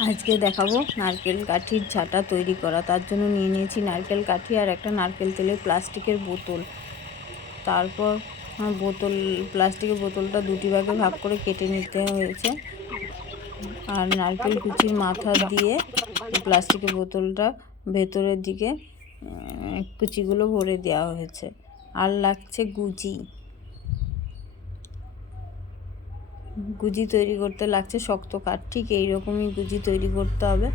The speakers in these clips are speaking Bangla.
আজকে দেখাবো নারকেল কাঠির ঝাঁটা তৈরি করা। তার জন্য নিয়ে নিয়েছি নারকেল কাঠি আর একটা নারকেল তেলের প্লাস্টিকের বোতল। তারপর বোতল, প্লাস্টিকের বোতলটা দুটি ভাগে ভাগ করে কেটে নিতে হয়েছে। আর নারকেল কুচির মাথা দিয়ে প্লাস্টিকের বোতলটা ভেতরের দিকে কুচিগুলো ভরে দেওয়া হয়েছে। আর লাগছে গুজি। গুজি তৈরি করতে লাগছে, শক্ত কাঠ। ঠিক এইরকমই গুজি তৈরি করতে হবে।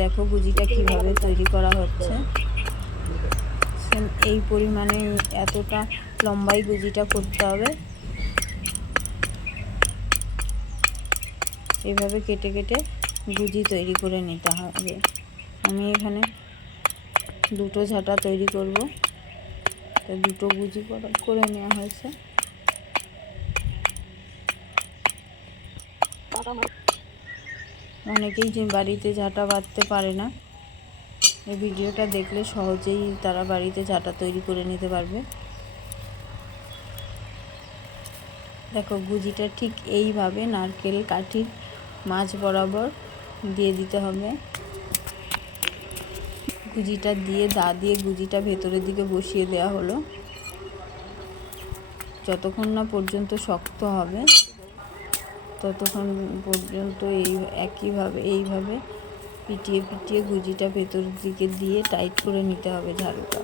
দেখো গুজিটা কীভাবে তৈরি করা হচ্ছে। এই পরিমাণে এতটা লম্বাই গুজিটা করতে হবে। এভাবে কেটে কেটে গুজি তৈরি করে নিতে হবে। আমি এখানে দুটো ঝাঁটা তৈরি করব। তো দুটো গুজি করে নেওয়া হয়েছে। অনেকেই যে বাড়িতে ঝাঁটা বাঁধতে পারে না। এই ভিডিওটা দেখলে সহজেই তারা বাড়িতে ঝাঁটা তৈরি করে নিতে পারবে। দেখো, গুজিটা ঠিক এইভাবে নারকেল, কাঠির মাছ বরাবর দিয়ে দিতে হবে। গুজিটা দিয়ে, দা দিয়ে গুজিটা ভেতরের দিকে বসিয়ে দেওয়া হলো। যতক্ষণ না পর্যন্ত শক্ত হবে। ততক্ষণ পর্যন্ত এই একইভাবে, এইভাবে পিটিয়ে পিটিয়ে গুজিটা ভেতর দিকে দিয়ে টাইট করে নিতে হবে ঝাড়ুটা।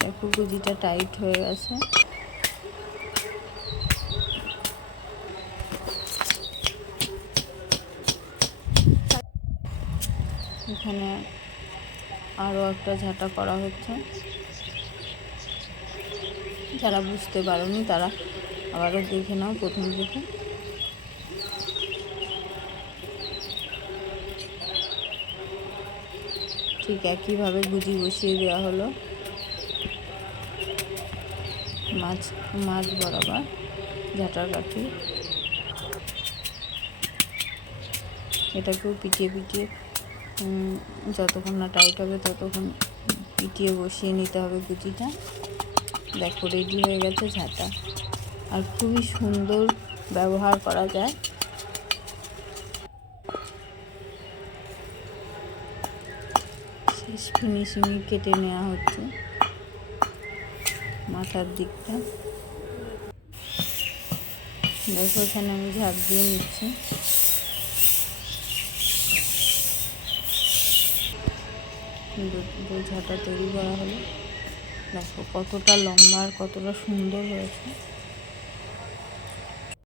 দেখো গুজিটা টাইট হয়ে গেছে। এখানে আরও একটা ঝাঁটা করা হচ্ছে। যারা বুঝতে পারোনি তারা আবারও দেখে নাও প্রথম থেকে ঠিক একইভাবে গুজি বসিয়ে দেওয়া হলো। মাছ মাছ বরাবর ঝাঁটার কাঠি এটাকেও পিটিয়ে পিটিয়ে যতক্ষণ না টাইট হবে ততক্ষণ পিটিয়ে বসিয়ে নিতে হবে গুচিটা দেখো রেডি হয়ে গেছে ঝাঁটা। আর খুবই সুন্দর ব্যবহার করা যায়। শেষ ফিনিশিংয়ে কেটে নেওয়া হচ্ছে মাথার দিকটা। দেখো, এখানে আমি ঝাঁপ দিয়ে নিচ্ছি। দুটো ঝাঁটা তৈরি করা হলো দেখো কতটা লম্বা আর কতটা সুন্দর হয়েছে।